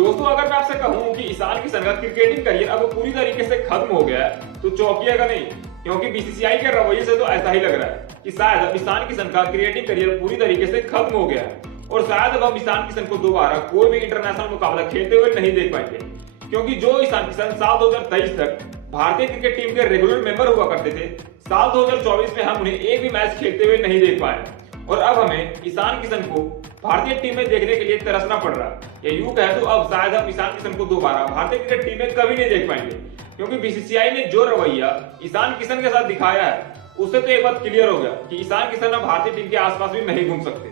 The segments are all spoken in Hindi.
दोस्तों अगर मैं आपसे कहूं कि ईशान किशन का क्रिकेटिंग करियर अब पूरी तरीके से खत्म हो गया है तो चौंकिएगा नहीं, क्योंकि बीसीसीआई के रवैये से तो ऐसा ही लग रहा है कि शायद अब ईशान किशन का क्रिकेटिंग करियर पूरी तरीके से खत्म हो गया है और शायद अब हम ईशान किशन को दोबारा कोई भी इंटरनेशनल मुकाबला खेलते हुए नहीं देख पाएंगे। क्योंकि जो ईशान किशन साल 2023 तक भारतीय क्रिकेट टीम के रेगुलर मेंबर हुआ करते थे, साल 2024 में हम उन्हें एक भी मैच खेलते हुए नहीं देख पाए और अब हमें ईशान किशन को भारतीय टीम में देखने के लिए तरसना पड़ रहा है। या यूं कहे तो अब शायद हम ईशान किशन को दोबारा भारतीय क्रिकेट टीम में कभी नहीं देख पाएंगे, क्योंकि बीसीसीआई ने जो रवैया ईशान किशन के साथ दिखाया है उससे तो एक बात क्लियर हो गया कि ईशान किशन अब भारतीय टीम के आसपास भी नहीं घूम सकते।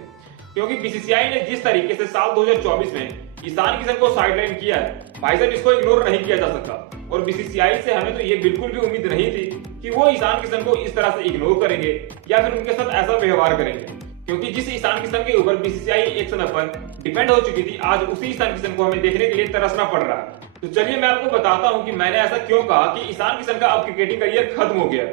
क्योंकि बीसीसीआई ने जिस तरीके से साल 2024 में ईशान किशन को साइडलाइन किया है, भाई साहब इसको इग्नोर नहीं किया जा सकता और बीसीसीआई से हमें तो ये बिल्कुल भी उम्मीद नहीं थी कि वो ईशान किशन को इस तरह से इग्नोर करेंगे या फिर उनके साथ ऐसा व्यवहार करेंगे। क्योंकि जिस ईशान किशन के ऊपर बीसीसीआई एक समय पर डिपेंड हो चुकी थी, आज उसी ईशान किशन को हमें देखने के लिए तरसना पड़ रहा है। तो चलिए मैं आपको बताता हूं कि मैंने ऐसा क्यों कहा कि ईशान किशन का अब क्रिकेटिंग करियर खत्म हो गया।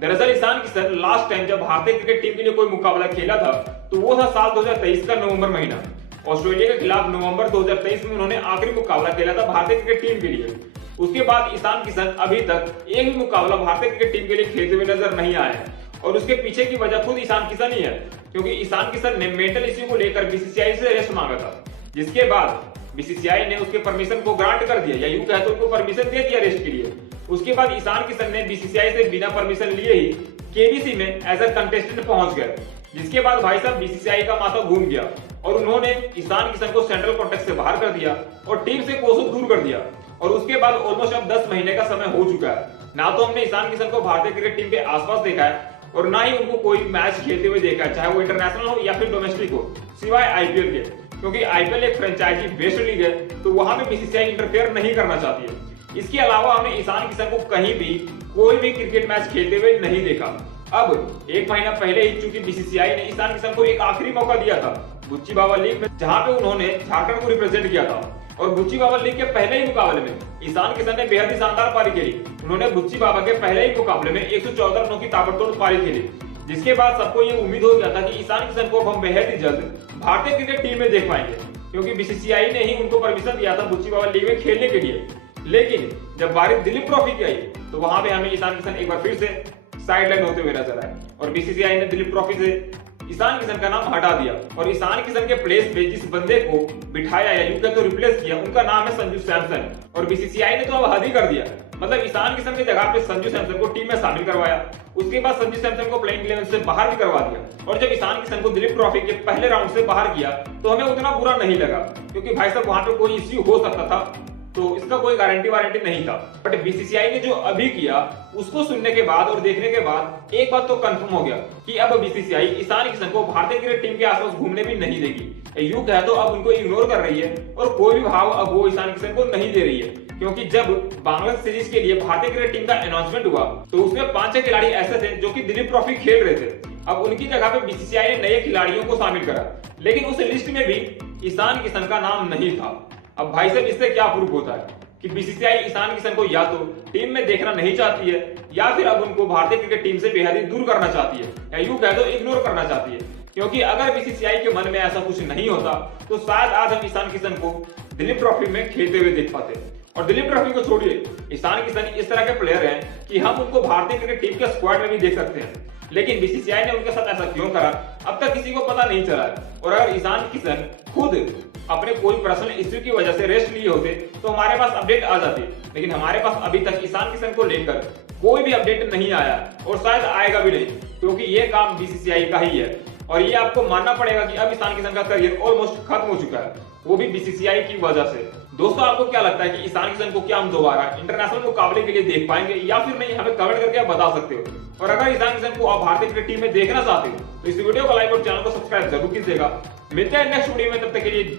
दरअसल ईशान किशन लास्ट टाइम जब भारतीय क्रिकेट टीम के लिए कोई मुकाबला खेला था तो वो था साल 2023 का नवंबर महीना। ऑस्ट्रेलिया के खिलाफ नवंबर 2023 में उन्होंने आखिरी मुकाबला खेला था भारतीय क्रिकेट टीम के लिए। उसके बाद ईशान किशन अभी तक एक भी मुकाबला भारतीय क्रिकेट टीम के लिए खेलते हुए नजर नहीं आए हैं और उसके पीछे की वजह खुद ईशान किशन ही है, क्योंकि ईशान किशन ने मेंटल इश्यू को लेकर बीसीसीआई से रेस्ट मांगा था, जिसके बाद बीसीसीआई ने उसके परमिशन को ग्रांट कर दिया या यूं कहे तो उनको परमिशन दे दिया रेस्ट के लिए। उसके बाद ईशान किशन ने बीसीसीआई से बिना परमिशन लिए ही केबीसी में एज अ कंटेस्टेंट पहुंच गए, जिसके बाद भाई साहब बीसीसीआई का माथा घूम गया और उन्होंने ईशान किशन को सेंट्रल कॉन्टेक्ट से बाहर कर दिया और टीम से कोसों दूर कर दिया। और उसके बाद ऑलमोस्ट अब 10 महीने का समय हो चुका है, ना तो हमने ईशान किशन को भारतीय क्रिकेट टीम के आसपास देखा है और ना ही उनको कोई मैच खेलते हुए देखा है, चाहे वो इंटरनेशनल हो या फिर डोमेस्टिक हो, सिवाय आईपीएल के। क्योंकि आईपीएल एक फ्रेंचाइजी बेस्ड लीग है तो वहां पे बीसीसीआई इंटरफेयर नहीं करना चाहती है। इसके अलावा हमने ईशान किशन को कहीं भी कोई भी क्रिकेट मैच खेलते हुए नहीं देखा। अब एक महीना पहले ही चूंकि बीसीसीआई ने ईशान किशन को एक आखिरी मौका दिया था बुच्ची बाबा लीग में, जहां पे उन्होंने झारखंड को रिप्रेजेंट किया था और बुच्ची बाबा लीग के पहले ही मुकाबले में ईशान किशन ने बेहद ही शानदार पारी खेली। उन्होंने बुच्ची बाबा के पहले ही मुकाबले में 114 रनों की ताबड़तोड़ पारी खेली, जिसके बाद सबको ये उम्मीद हो गया था कि ईशान किशन को हम बेहद ही जल्द भारतीय क्रिकेट टीम में देख पाएंगे, क्योंकि बीसीसीआई ने ही उनको परमिशन दिया था बुच्ची बाबा लीग में खेलने के लिए। लेकिन जब बारी दिलीप ट्रॉफी की आई तो वहां पे हमें ईशान किशन एक बार फिर से साइडलाइन होते हुए नजर आए और बीसीसीआई ने दिलीप ट्रॉफी से ईशान किशन का नाम हटा दिया और ईशान किशन के प्लेस पे जिस बंदे को बिठाया या यूं कहे तो रिप्लेस किया, उनका नाम है संजू सैमसन। और बीसीसीआई ने तो अब हद ही कर दिया, मतलब ईशान किशन की जगह पे संजू सैमसन को टीम में शामिल करवाया। उसके बाद संजू सैमसन को प्लेइंग 11 से बाहर भी करवा दिया और जब ईशान किशन को दिलीप ट्रॉफी के पहले राउंड से बाहर किया तो हमें उतना बुरा नहीं लगा, क्योंकि भाई साहब वहां पे कोई इश्यू हो सकता था तो इसका कोई गारंटी वारंटी नहीं था। बट बीसीसीआई ने जो अभी किया उसको सुनने के बाद और देखने के बाद एक बात तो कंफर्म हो गया कि अब बीसीसीआई ईशान किशन को भारतीय क्रिकेट टीम के आसपास घूमने भी नहीं देगी। यूं कहे तो अब उनको इग्नोर कर रही है और कोई भी भाव अब वो ईशान किशन को नहीं दे रही है। क्योंकि जब बांग्लादेश सीरीज के लिए भारतीय क्रिकेट टीम का अनाउंसमेंट हुआ तो उसमें 5-6 खिलाड़ी ऐसे थे जो कि दिलीप ट्रॉफी खेल रहे थे। अब उनकी जगह पे बीसीसीआई ने नए खिलाड़ियों को शामिल करा, लेकिन उस लिस्ट में भी ईशान किशन का नाम नहीं था। अब भाई साहब इससे क्या प्रूफ होता है कि बीसीसीआई ईशान किशन को या तो टीम में देखना नहीं चाहती है या फिर अब उनको भारतीय क्रिकेट टीम से बेहद ही दूर करना चाहती है या यूं कह दो इग्नोर करना चाहती है। क्योंकि अगर बीसीसीआई के मन में ऐसा कुछ नहीं होता तो शायद आज हम ईशान किशन को दिलीप ट्रॉफी में खेलते हुए देख पाते। और दिलीप ट्रॉफी को छोड़िए, ईशान किशन इस तरह के प्लेयर हैं कि हम उनको भारतीय क्रिकेट टीम के स्क्वाड में भी देख सकते हैं, लेकिन बीसीसीआई ने उनके साथ ऐसा क्यों करा अब तक किसी को पता नहीं चला है। और अगर ईशान किशन खुद अपने कोई पर्सनल इश्यू की वजह से रेस्ट लिए होते तो हमारे पास अपडेट आ जाती, लेकिन हमारे पास अभी तक ईशान किशन को लेकर कोई भी अपडेट नहीं आया और शायद आएगा भी नहीं, क्योंकि ये काम बीसीसीआई का ही है। और ये आपको मानना पड़ेगा कि अब ईशान किशन का करियर ऑलमोस्ट खत्म हो चुका है, वो भी बीसीसीआई की वजह से। दोस्तों आपको क्या लगता है कि ईशान किशन को क्या हम दोबारा इंटरनेशनल मुकाबले के लिए देख पाएंगे या फिर नहीं? हमें कमेंट करके आप बता सकते हो। और अगर ईशान किशन को आप भारतीय क्रिकेट टीम में देखना चाहते हो तो इस वीडियो को लाइक और चैनल को सब्सक्राइब जरूर कीजिएगा। मिलते हैं नेक्स्ट वीडियो में, तब तक के लिए